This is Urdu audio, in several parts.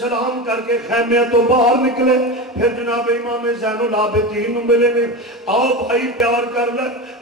سلام کر کے خیمے تو باہر نکلے، پھر جناب امام زین العابدین ملے نے، آؤ بھائی پیار کر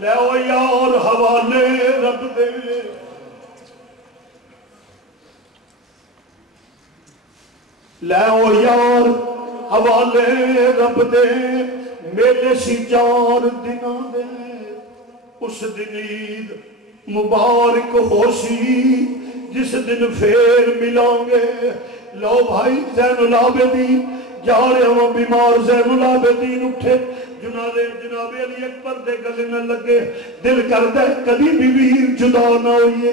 لے او یار حوالے رب دے، لے او یار حوالے رب دے، میلے سی 4 دنوں دے، اس دن عید مبارک ہو سی جس دن پھر ملیں گے۔ لو بھائی زین العابدین جا رہے ہوں بیمار، زین العابدین اٹھے، جناب علی اکبر دے گلے نہ لگے، دل کردہ کبھی بھی ویر جدا نہ ہوئیے۔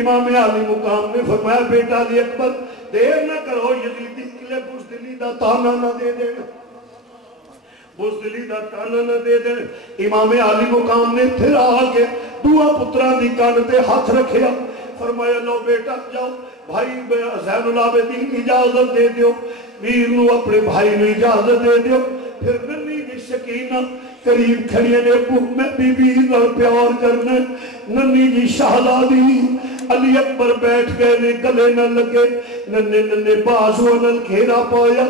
امام علی مقام نے فرمایا بیٹا علی اکبر دیر نہ کرو، یزیدی کلے بزدلی دا تانا نہ دے دے، بزدلی دا تانا نہ دے دے۔ امام علی مقام نے پھر آگے دعا پتران دی کان تے ہاتھ رکھیا، فرمایا لو بیٹا جاؤ، بھائی زین العابدین اجازت دے دیو، ویر نو اپنے بھائی نو اجازت دے دیو۔ پھر ننی جی سکینہ قریب کھڑیے نے، ابو میں بی بی نال پیار کرنے، ننی جی شہزادی علی اکبر بیٹھ گئے نے، گلے نہ لگے، ننے بازو نال گھیرا پایا،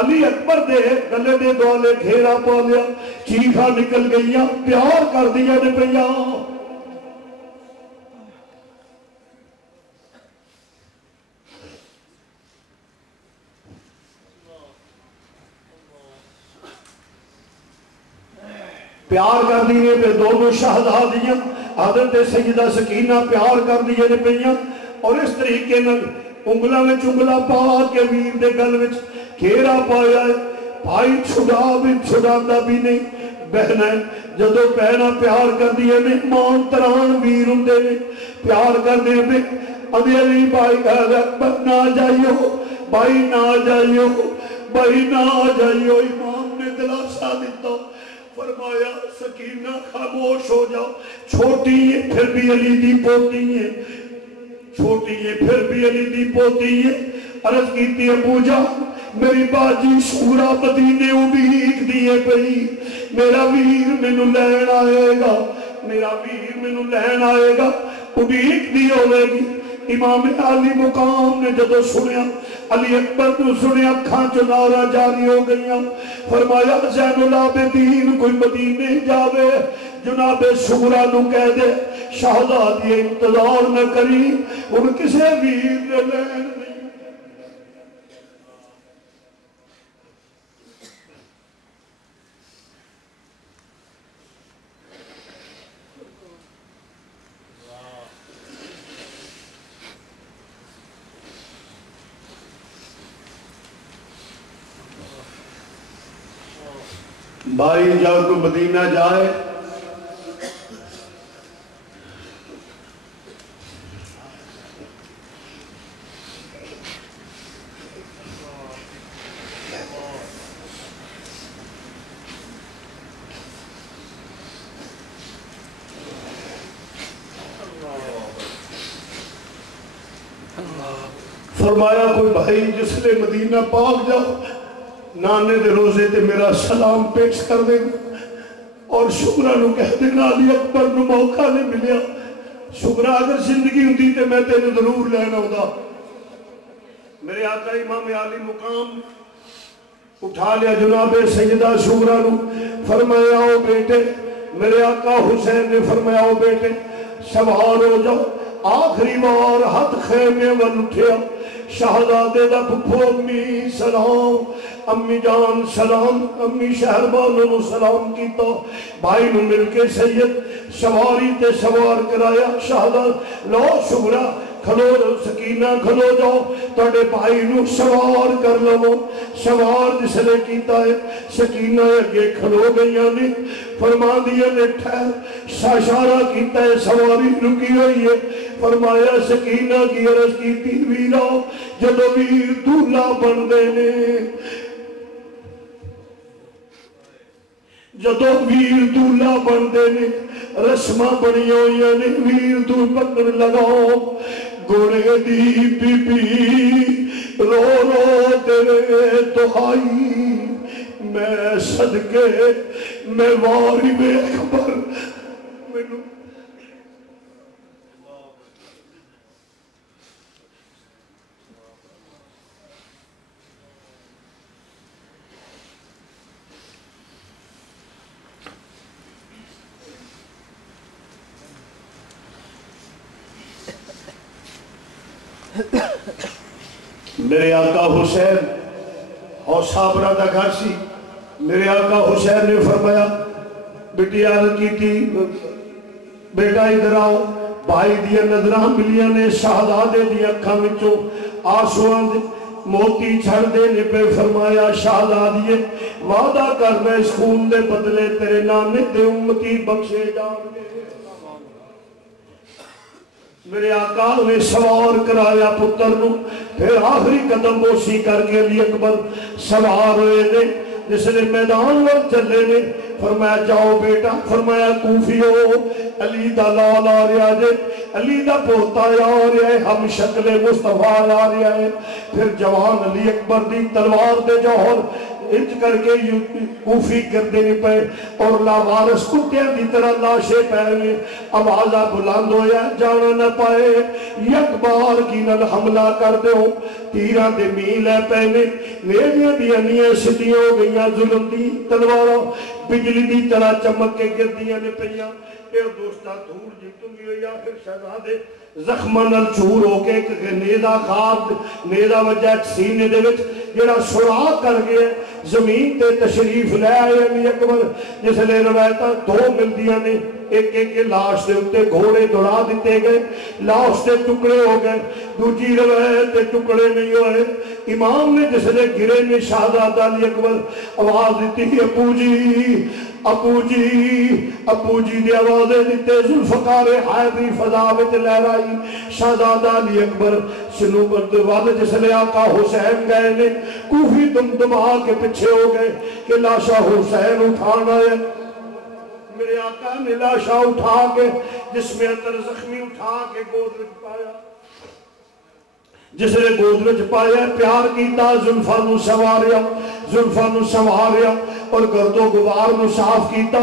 علی اکبر دے گلے دے دوالے گھیرا پایا، چیخا نکل گئیاں، پیار کر دیا نے پیا۔ پیار کر دیئے پہ دونوں شہزادیاں حضرت سیدہ سکینہ پیار کر دیئے نے پہیاں، اور اس طریقے میں انگلہ میں چنگلہ پا کے ویر دے گل وچ گھیرا پایا ہے، بھائی چھڑا بھی چھڑاندہ بھی نہیں، بہن ہے جدو بہنہ پیار کر دیئے نے، مان تران ویر ہندے نے پیار کر دیئے نے، ابھی علی بھائی اکبر نہ جائیو، بھائی نہ جائیو، بھائی نہ جائیو، امام نے دلاسا دیتا، فرمایا سکینہ خاموش ہو جاؤ، چھوٹی ہے پھر بھی علی دی پوتی ہے، چھوٹی ہے پھر بھی علی دی پوتی ہے۔ عرض کیتی ابو جان میری باجی شورا مدینے امید دیئے پئی، میرا ویر منو لین آئے گا، میرا ویر منو لین آئے گا، امید دی ہوئے گی۔ امام علی مقام نے جدو سنیا، علی اکبر نے سنیا، کھاں چنارہ جاری ہو گئیاں، فرمایا زین العابدین کوئی مدینے جاوے، جناب شورا نو کہہ دے شہزادی انتظار نہ کری، ان کسے ویر نے لین نہیں۔ بھائی جا کو مدینہ جائے، فرمایا کوئی بھائی جس لے مدینہ پاک جاؤ، نانے دے روزے تے میرا سلام پیش کر دینا، اور شکرہ نو کہہ دینا علی اکبر نو موقع نہیں ملیا، شکرہ اگر زندگی ہوتی تے میں تیرے ضرور لینا ہوتا۔ میرے آقا امام علی مقام اٹھا لیا جناب سیدہ شکرہ نو، فرمایا او بیٹے، میرے آقا حسین نے فرمایا او بیٹے سوار ہو جاؤ، آخری بار ہاتھ خیمے ون اٹھیا، شہزادے دا پھپھو امی سلام، امی جان سلام، امی شہربانوں سلام کیتا، بھائی نو مل کے سید سواری تے سوار کرایا، شہزاد لو شکرہ کھلو سکینہ کھلو جاؤ، توڑے بھائی نو سوار کر لو، سوار جس لے کیتا ہے، سکینہ اگے کھلو گئیاں نے، فرما دیا نے ٹھہر، اشارہ کیتا ہے سواری رکی ہوئی ہے، فرمایا سکینہ کی عرض کیتی ویرا جدو ویر دولہ بن دینے، جدو ویر دولہ بن دینے، رسمہ بنی ہوئی نے ویر دول پکڑ لگاؤ، گوڑے دی بی بی رو رو تیرے دعائی، میں صدقے میں واری میں اکبر میں میرے آقا حسین صابرہ دا گھر سی. میرے آقا حسین نے فرمایا بیٹی عرض کی تھی بیٹا ادھر آؤ. بھائی دیا نظراں ملیاں نے شہزادے دی اکھاں وچوں آنسواں موتی چھڑ دینے پہ فرمایا شہزادیے وعدہ کر میں اس خون دے بدلے تیرے نانے تے امتی بخشے جان گے. میرے آقا نے سوار کرایا پتر نو. پھر آخری قدم بوسی کر کے علی اکبر سوار ہوئے نے. جس نے میدان وقت چلے نے فرمایا جاؤ بیٹا. فرمایا کوفیو علی دا لال آ رہا ہے, علی دا پوتا آ رہا ہے, ہم شکل مصطفیٰ آ رہا ہے. پھر جوان علی اکبر دی تلوار دے جوہر انج کر کے کوفی کر دینے پہ اور لاوارس کتیاں دی طرح لاشے پہنے. آوازہ بلند ہویا جانا نہ پائے. یک بار کی نل حملہ کر دے ہو تیرہ دے میل ہے پہنے. نیڑیاں دی انیاں سٹیاں ہو گئیاں ظلم دی تلواروں بجلی دی طرح چمک کے گردیاں نے پہیاں. پھر دوستہ دھور جی تمی ہوئی آخر شہزادے زخمہ نل چور ہو کے نیدہ خواب نیدہ وجہ سینے دے وچ جڑا سراغ کر گئے زمین تے تشریف لے آئے علی اکبر. جس لئے روایتہ دو ملدیاں نے ایک ایک لاش دے اتے گھوڑے دوڑا دیتے گئے, لاش دے ٹکڑے ہو گئے. دوجی روایت دے ٹکڑے نہیں ہوئے. امام نے جس لئے گرے میں شہزادہ علی اکبر آواز دیتی ابو جی ابو جی ابو جی دی آوازیں دیتے. ذوالفقار حیدری فضا وچ لہرائی. شہزادہ علی اکبر سنوبر دروازے جس لئے آقا حسین گئے نے کوفی دم دما کے پیچھے ہو گئے کہ لاشا حسین اٹھانا ہے. میرے آقا نے لاشا اٹھا کے جس میں اندر زخمی اٹھا کے گود وچ پایا. جس نے گود وچ پایا پیار کیتا زلفاں نو سواریا زلفاں نو سواریا اور گرد و غبار نو صاف کیتا.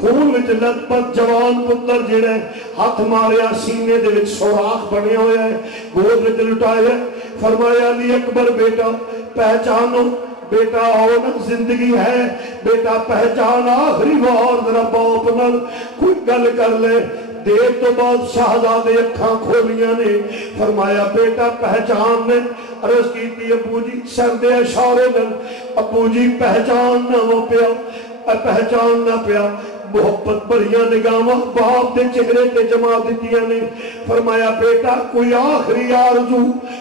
خون وچ لت پت جوان پتر جڑے ہاتھ ماریا سینے دے وچ سوراخ بنے ہوئے ہیں گود وچ لٹایا. فرمایا علی اکبر بیٹا پہچانو بیٹا آنا زندگی ہے بیٹا پہچان. آخری بار ذرا باپ نال کوئی گل کر لے. دیر تو بعد شہزادے اکھاں کھولیاں نے فرمایا بیٹا پہچان نے. عرض کی تھی ابو جی سردے اشارے نل ابو جی پہچان نہ ہو پیا پہچان نہ پیا. محبت بڑیاں نگاہاں باپ دے چہرے تے جما دیتیاں نے. فرمایا بیٹا کوئی آخری آرزو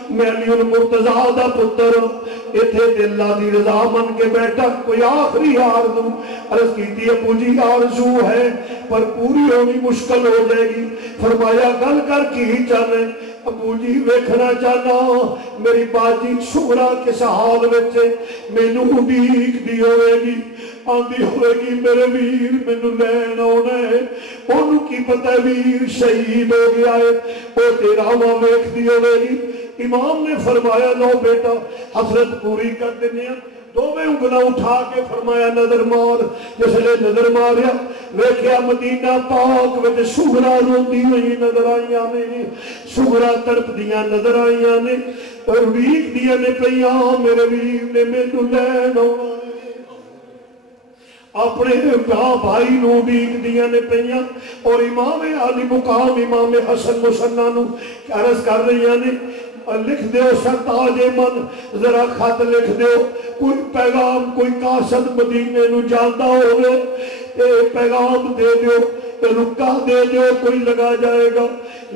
میں علی المرتضیٰ دا پتر اتھے تے اللہ دی رضا من کے بیٹا کوئی آخری آرزو. عرض کی تھی ابو جی آرزو ہے پر پوری ہونی مشکل ہو جائے گی. فرمایا گل کر کی ہی چاہنے. ابو جی ویکھنا چاہنا میری باجی شغرا کس حال وچے مینوں اڈیک دی ہوئے گی آندھی ہوئے گی میرے ویر مینوں لین آنا ہے. انہوں کی پتہ ویر شہید ہو گیا ہے وہ تیرا ماں ویکھ دی ہوئے گی. امام نے فرمایا لو بیٹا حسرت پوری کر دینے. دو میں انگلہ اٹھا کے فرمایا نظر مار. جس لئے نظر ماریا ویکھیا مدینہ پاک وچ شغرا روندی ہوئی نظر آئیاں نے شغرا تڑپ دیاں نظر آئیاں نے اور ویک دیاں نے پہیاں میرے ویر نے مینوں لین آنا اپنے بھائی نو بیک دیاں نے پہیاں. اور امام علی مقام امام حسن مسنہ نو عرض کر رہی نے لکھ دیو سرتاج من ذرا خط لکھ دیو کوئی پیغام کوئی قاصد مدینے نو جاندا ہوئے پیغام دے دیو رکا دے دیو کوئی لگا جائے گا.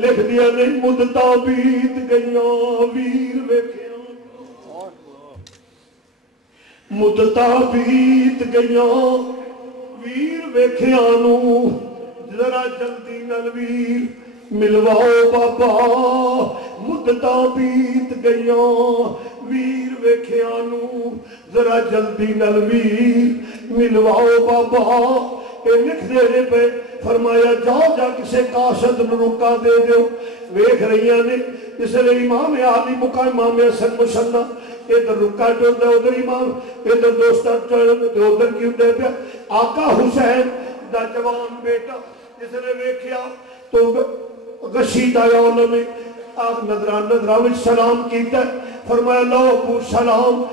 لکھ دیا نے مدتاں بیت گئیاں ویر ویکھیاں مدتاں بیت گئیاں ویر ویکھیاں نو ذرا جلدی نال ویر ملواؤ بابا. مدتاں بیت گئیاں ویر ویکھیاں نو ذرا جلدی نال ویر ملواؤ بابا. اے لکھ دے پہ فرمایا جاؤ جا کسے قاصد رکا دے دیو. ویکھ رہیاں نے اس لئے امام علی مقام امام حسن مسنہ ادھر رکا ٹھوڑ دے ادھر امام ادھر دوستہ ٹھوڑ دے ادھر کیوں دے پیا. آقا حسین دا جوان بیٹا اس نے ویکھیا تو غشید آیا انہوں نے نظران وچ سلام کیتا. فرمایا لو ابو سلام